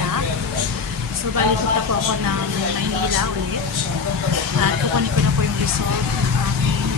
Maynila. So, bali punta po ako ng Maynila ulit. At kukunin ko na po yung result ng aking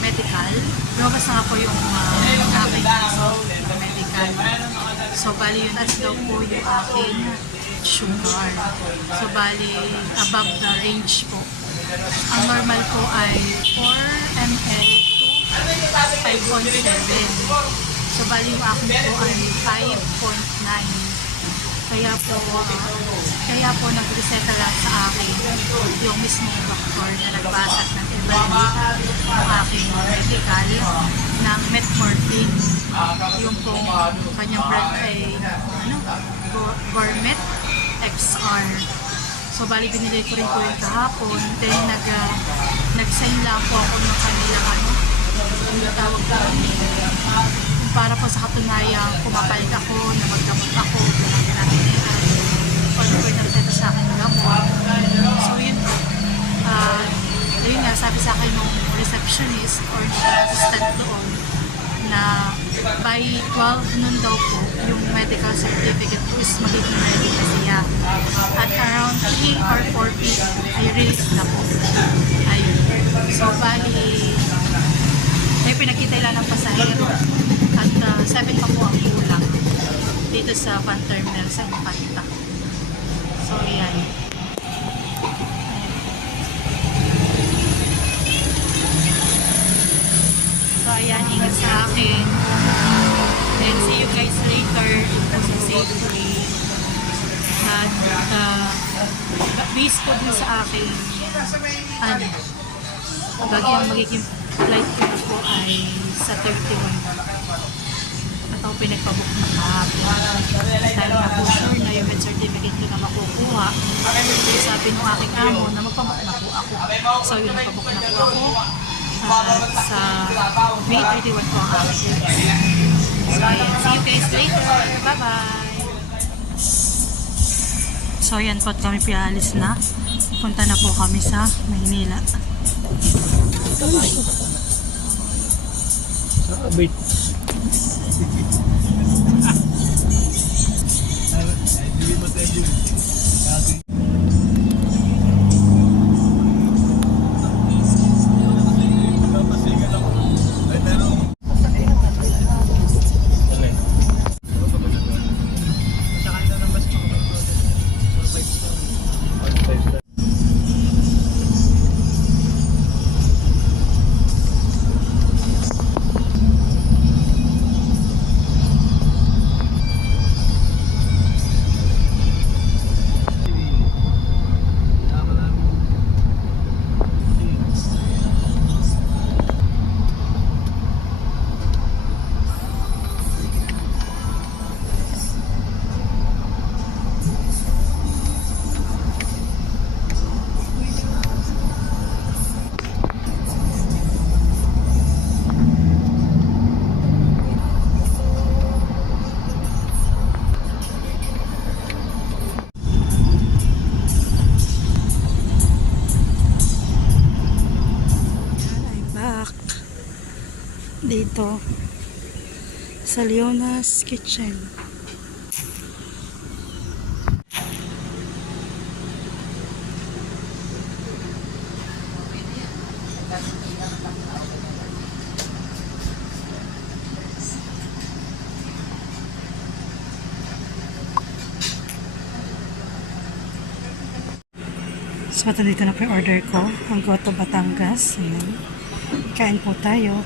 medical. Lumabas na nga po yung aking result ng medical. So, bali yun as daw po yung aking sugar. So, bali above the range po. Ang normal po ay 4 ml to 5.7. So, bali yung akin po ay 5.9. Kaya po nag-reseta lang sa akin yung mismong doktor na nagbasag ng evaluate ng aking medical ng metformin. Yung po kanyang brand ay Gourmet XR. So, bali binili ko rin po yung kahapon. Then, nag-sign lang po ako ng kanilang yung tawag ko para po sa katunayan, pumapalit ako, na maggamot ako, bilang ginagawa or po nag-reseta sa akin ng gamot. So, yun nga, sabi sa akin ng receptionist or assistant doon na by 12 noon daw po, yung medical certificate po is magiging ready na siya. At around 3 or 4 p.m. ay release na po. Ayun. So, bali, may pinakita lang ng pasahero at 7 pa po ang kulang dito sa Van Terminal sa Infanta. So, ayan. So, ayan, ingat sa akin. And see you guys later dito sa safety. At based po din sa akin, ang magiging flight ko na po ay sa 31. At ako pinagpabook na kahapon. Dahil na po sure na yung med certificate ko na makukuha. Kaya sabi ng aking amo na magpabook na po ako. So yun, nagpabook na po ako. Sa May 31 po ang aking. So ayan, see you guys later. Bye-bye! So ayan po at kami pialis na. Punta na po kami sa Maynila. Wait. Dito sa Leona's Kitchen. So, dito na po yung order ko. Ang Goto Batangas. Ayan. Kain po tayo.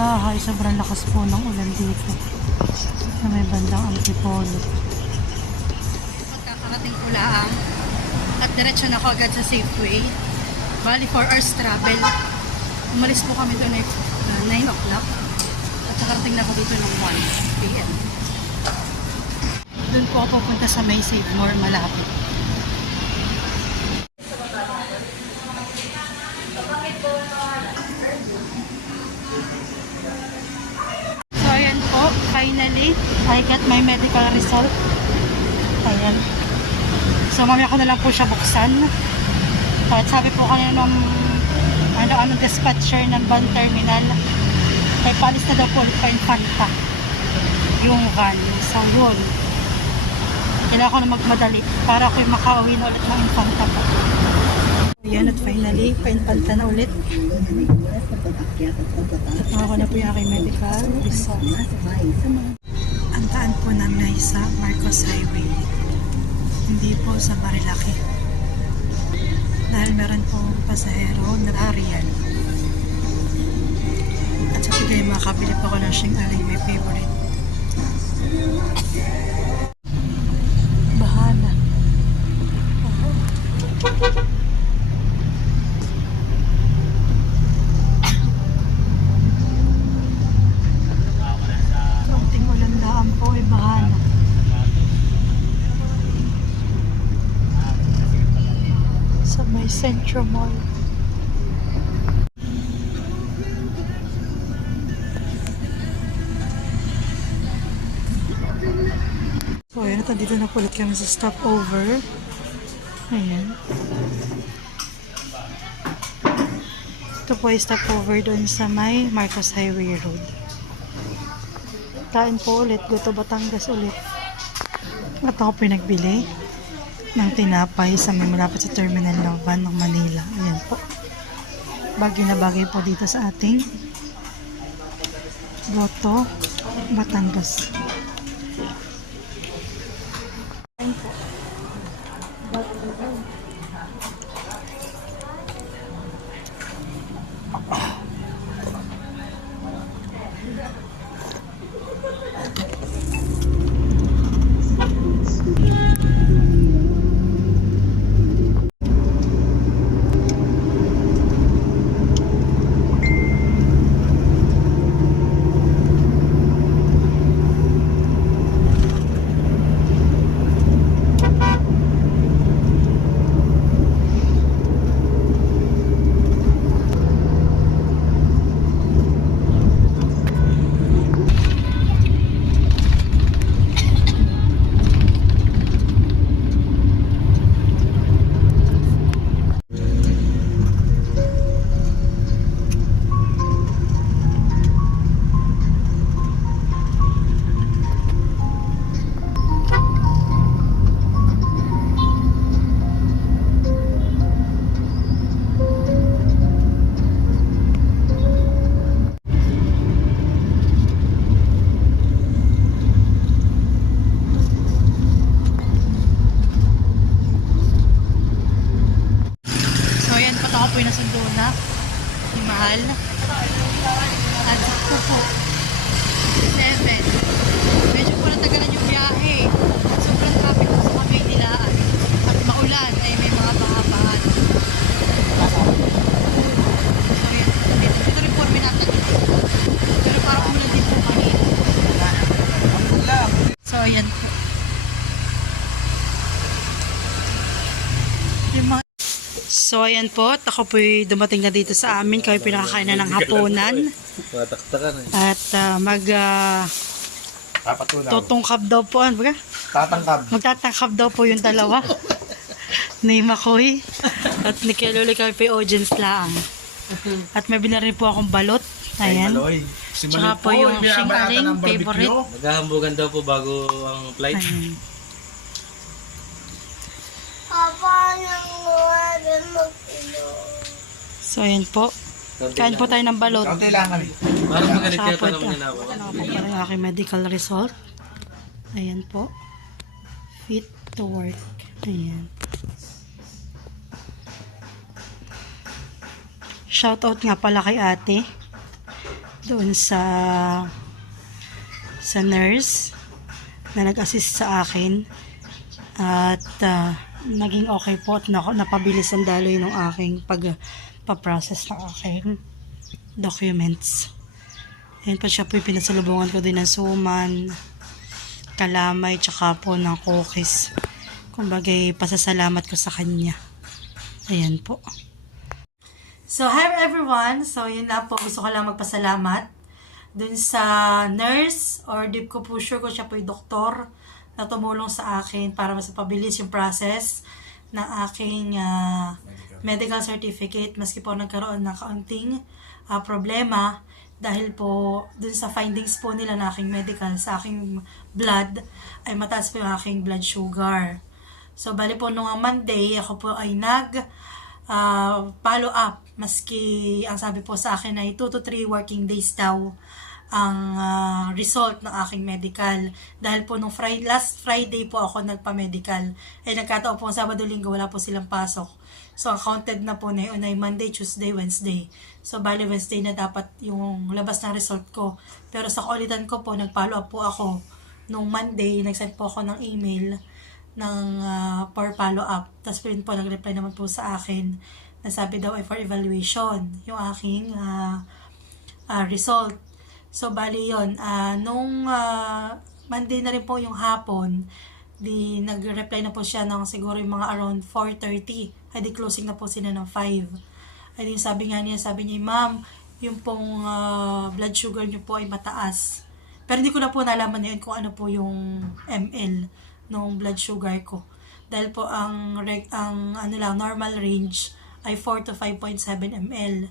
Yahay, sobrang lakas po ng ulan dito sa may bandang Antipolo. Pagkakarating ko lang at diretso na ako agad sa Safeway. Bali 4 hours travel. Umalis po kami doon ay 9 o'clock at nakarating na ako dito ng 1 p.m. Doon po ako pupunta sa may Save More malapit. So ayan po, finally I got my medical result. Ayan. So mamaya ko na lang po siya buksan. At sabi po kanina ng dispatcher ng van terminal ay palis na daw po ulit pa Infanta yung van. So yun, kailangan ko na magmadali para ako'y makauwi na ulit ng Infanta po. Ayan, at finally pa-Infanta na ulit. Ako na po yung aking medical result. Ang daan po namin ay sa Marcos Highway, hindi po sa Marilaki, dahil meron po pasahero na Ariel. At sa tigay makakabili pa ko ng siyang aling may favorite. Bahala. Konting ulan daan po ay bahala. Sa may Centro Mall. So ayan, at dito na po ulit kami sa stopover. Ayan. Ito po ay stopover doon sa may Marcos Highway Road. Kain po ulit, Goto Batangas ulit. At ako po yung nagbili ng tinapay sa may malapit sa terminal ng van ng Manila. Ayan po. Bagay na bagay po dito sa ating Goto Batangas. Ayan po. Nasundo na ni Mahal at sakto po 7. Medyo po natagalan yung biyahe, sobrang traffic po sa Cavite Dilaan at maulan ay may mga baha-bahan. So yan, ito rin po minatan pero parang umulan din po kanina. So ayan po yung mga. So ayan po, at ako po'y dumating na dito sa amin. Kami pinakakain na ng hapunan. At tutungkab daw po. Ano ba? Magtatangkab daw po yung dalawa. Ni Makoy at ni Keloli, kami po'y audience lang. At may binarin po akong balot. Ayan. Tsaka po yung shingaling favorite. Maghahambugan daw po bago ang flight. Ayan. So ayan po. Kain po tayo ng balot. Parang magalit yata naman yun ako. Ano po para yung aking medical result. Ayan po. Fit to work. Ayan. Shout out nga pala kay ate. doon sa nurse na nag-assist sa akin at naging okay po at napabilis ang daloy ng aking pagpa-process ng aking documents. Ayan po siya po yung pinasalubungan ko din ng suman, kalamay, tsaka po ng cookies. Kumbagay, pasasalamat ko sa kanya. Ayan po. So, hi everyone! So, yun na po. Gusto ko lang magpasalamat dun sa nurse or deep ko po sure ko siya po yung doktor na tumulong sa akin para mas mapabilis yung process ng aking medical certificate maski po nagkaroon ng kaunting problema dahil po dun sa findings po nila na aking medical sa aking blood ay mataas po yung aking blood sugar. So, bali po nung Monday, ako po ay follow up maski ang sabi po sa akin ay 2 to 3 working days daw ang result ng aking medical. Dahil po nung last Friday po ako nagpa-medical. Ay nagkataon po Sabado, Linggo, wala po silang pasok. So, ang counted na po na yun ay Monday, Tuesday, Wednesday. So, bali Wednesday na dapat yung labas ng result ko. Pero sa kaulitan ko po, nag-follow up po ako. Nung Monday, nag-send po ako ng email ng for follow up. Tapos po yun po, nag-reply naman po sa akin na sabi daw ay for evaluation yung aking result. So, bali yun. Nung Monday na rin po yung hapon, di nag-reply na po siya ng siguro yung mga around 4:30. Ay di closing na po sila ng 5. Ay di sabi niya, ma'am, yung pong blood sugar niyo po ay mataas. Pero hindi ko na po nalaman yun kung ano po yung ml ng blood sugar ko. Dahil po ang normal range ay 4 to 5.7 ml.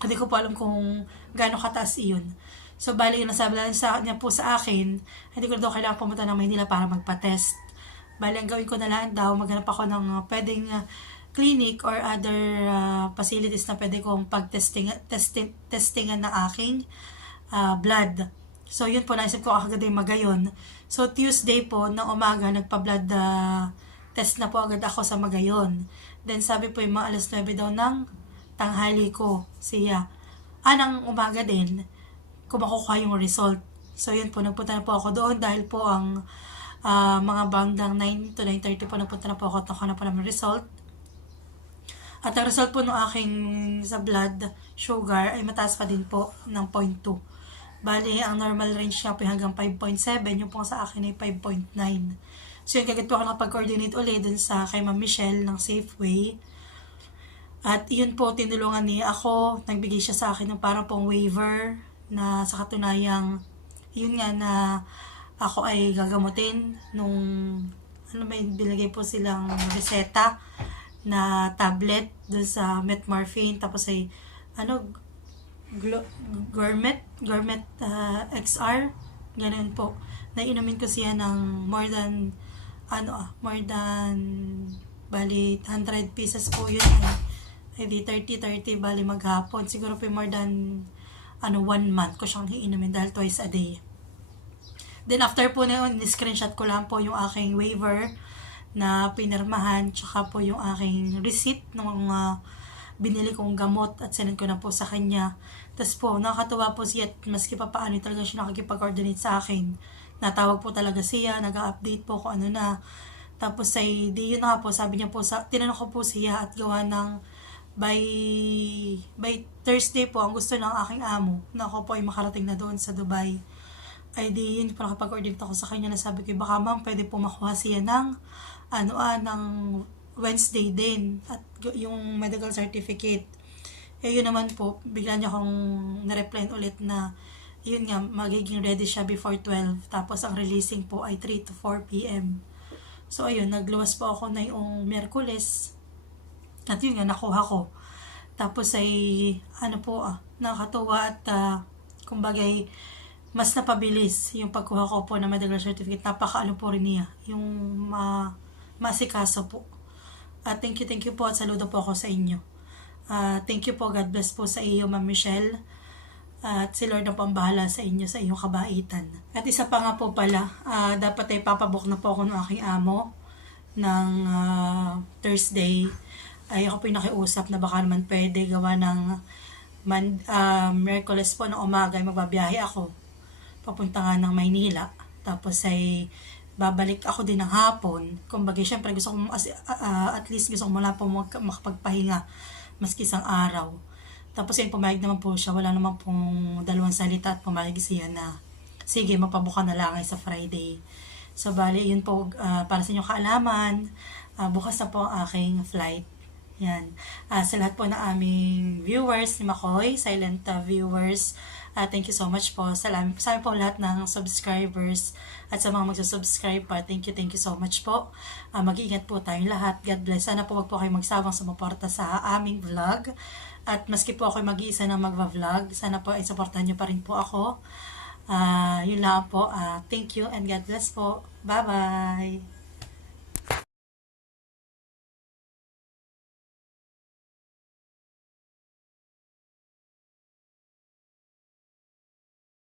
Hindi ko po alam kung gaano kataas iyon. So, bali yung nasabi lang niya po sa akin, hindi ko na daw kailangan pumunta ng Maynila para magpa-test. Bali, ang gawin ko na lang daw, maghanap ako ng pwedeng clinic or other facilities na pwede kong testingan ng aking blood. So, yun po, naisip ko agad yung Magayon. So, Tuesday po, ng umaga, nagpa-blood test na po agad ako sa Magayon. Then, sabi po yung mga 9:00 daw ng tanghali ko siya. Ng umaga din, kung makukuha yung result. So, yun po, nagpunta na po ako doon dahil po ang mga bandang 9 to 9:30 po, nagpunta na po ako at nakuha na po namin result. At ang result po ng aking sa blood sugar ay mataas pa din po ng 0.2. Bali, ang normal range niya po hanggang 5.7, yung po sa akin ay 5.9. So, yun, kagad po ako nakapag-coordinate ulit dun sa kay Ma'am Michelle ng Safeway. At yun po, tinulungan niya ako. Nagbigay siya sa akin ng parang pong waiver na sa katunayang, yun nga na ako ay gagamutin nung, binigay po silang reseta na tablet dun sa metmorphine. Tapos ay, gourmet XR. Ganun po. Nainumin ko siya ng more than bali 100 pieces po yun ay di 30 bali maghapon siguro po more than 1 month ko siyang iinumin dahil twice a day. Then after po na yun, screenshot ko lang po yung aking waiver na pinirmahan tsaka po yung aking receipt ng binili kong gamot at sinend ko na po sa kanya. Tapos po, nakakatuwa po siya maski pa paano talaga siya nakikipag-coordinate sa akin. Natawag po talaga siya, nag-update po kung ano na. Tapos ay, di yun nga po, sabi niya po, tinanong ko po siya at gawa ng by Thursday po, ang gusto ng aking amo, na ako po ay makarating na doon sa Dubai. Ay di yun po, nakapag-coordinate ako sa kanya na sabi ko, baka ma'am, pwede po makuha siya ng, ng Wednesday din, at yung medical certificate. Yun naman po, bigla niya akong na-reply ulit na, yun nga, magiging ready siya before 12. Tapos, ang releasing po ay 3 to 4 p.m. So, ayun, nagluwas po ako na yung Miyerkules. At yun nga, nakuha ko. Tapos ay, nakakatuwa at, kumbagay, mas napabilis yung pagkuha ko po ng medical certificate. Napakaano po rin niya. Yung masikaso po. Thank you po at saludo po ako sa inyo. Thank you po, God bless po sa iyo, Ma'am Michelle. At si Lord na po ang bahala sa inyo, sa iyong kabaitan. At isa pa nga po pala, dapat ay papabook na po ako ng aking amo ng Thursday. Ay ako po yung nakiusap na baka naman pwede gawa ng Miyerkules po ng umaga ay magbabiyahe ako. Papunta nga ng Maynila. Tapos ay babalik ako din ng hapon. Kumbaga, syempre gusto ko, at least gusto ko mula po makapagpahinga maski isang araw. Tapos yun, pumayag naman po siya. Wala naman pong dalawang salita at pumayag siya na sige, magpabuka na lang ay sa Friday. So, bali, yun po, para sa inyong kaalaman, bukas na po ang aking flight. Yan. Sa lahat po ng aming viewers ni Makoy, silent viewers, thank you so much po. Sa amin po lahat ng subscribers at sa mga magsusubscribe pa, thank you so much po. Mag-iingat po tayong lahat. God bless. Sana po wag po kayo magsawang sumuporta sa aming vlog. At maski po ako mag-iisa na magva-vlog, sana po ay supportahan nyo pa rin po ako. Yun lang po. Thank you and God bless po. Bye-bye!